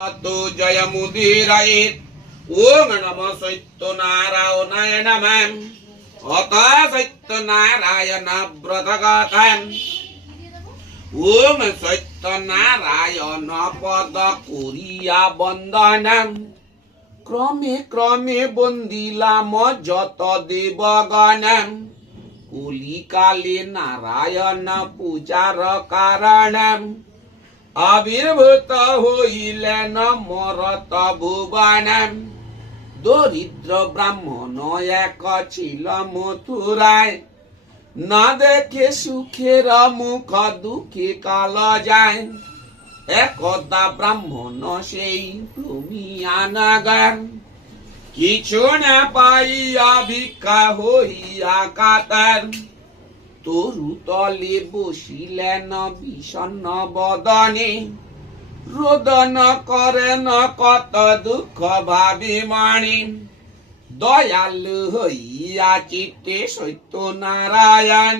তো জয় মুদিরায়েত ওম নমঃ সত্যনারায়ণায় নমঃ অত সত্যনারায়ণ ব্রতগতম ওম সত্যনারায়ণ পদ করিয়া বন্দনম ক্রমে ক্রমে বন্দিলাম যত দেবগণম কলিকালে নারায়ণ পূজার কারণম আবির্ভূত হইলেন মরত ভুবনম দরিদ্র ব্রাহ্মণ এক ছিল মথুরায় না দেখে সুখের মুখ দুঃখে কাল যায় একদা ব্রাহ্মণ সেই ভূমিয়া নগর কিছু না পাইয়া ভিক্ষা হইয়া কাতর তরু তলে বসিলেন বিষণ্ণ বদনে রোদন করেন কত দুঃখ ভাবি মণি দয়ালু হইয়া চিত্তে সত্যনারায়ণ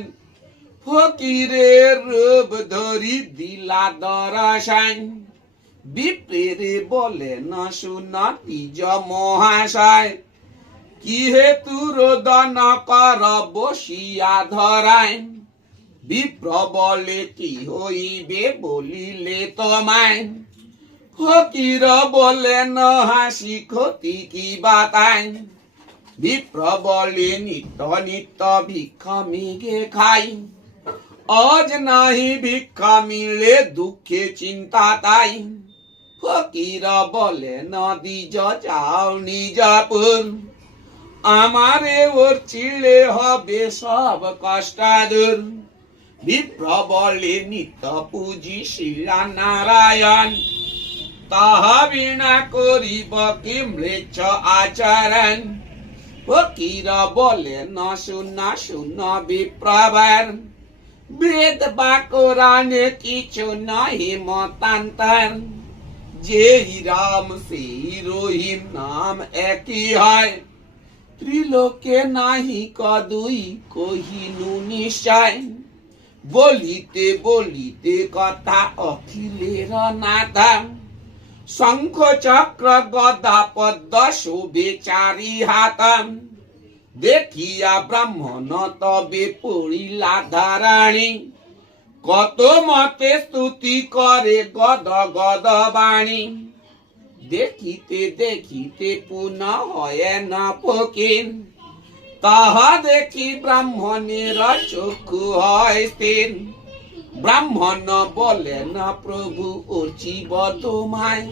ফকিরের রূপ ধরি দিলা দর্শন বিপ্রেরে বলেন শুন নিজ মহাশয় কি হেতু রোদন কর বসিয়া ধরায় বিপ্র বলে কি হইবে বলিলে তোমায় ফকির বলেন হাসি ক্ষতি কি বাতায় বিপ্র বলে নিত্য নিত্য ভিক্ষা মেঘে খাই আজ নাহি ভিক্ষা মিলে দুঃখে চিন্তা তাই ফকির বলেন দ্বিজ যাও নিজপুর আমারে ওর চিড়ে হবে সব কষ্ট দূর বিপ্র বলে নিত্য পূজি শিলা নারায়ণ তাহা বিনা করিব কি ম্লেচ্ছ আচরণ ফকির বলে না শুনা শুন বিপ্রবার বেদ বা কোরআনে কিছু নহি মতান্তর যেই রাম সেই রহিম নাম একই হয় ত্রিলোকে নাহি কদুই কহিনু নিশ্চয় বলিতে বলিতে কথা অখিলের নাথা শঙ্খ চক্র গদা পদ্ম শোভে চারি হাতম দেখিয়া ব্রাহ্মণ তবে পড়িলা ধারণী কত মতে স্তুতি করে গদ গদ বাণী দেখিতে দেখিতে পুনঃ হয় না ফকির তাহা দেখি ব্রাহ্মণের চক্ষু হয় স্থির ব্রাহ্মণ বলে না প্রভু ও জীব তোমায়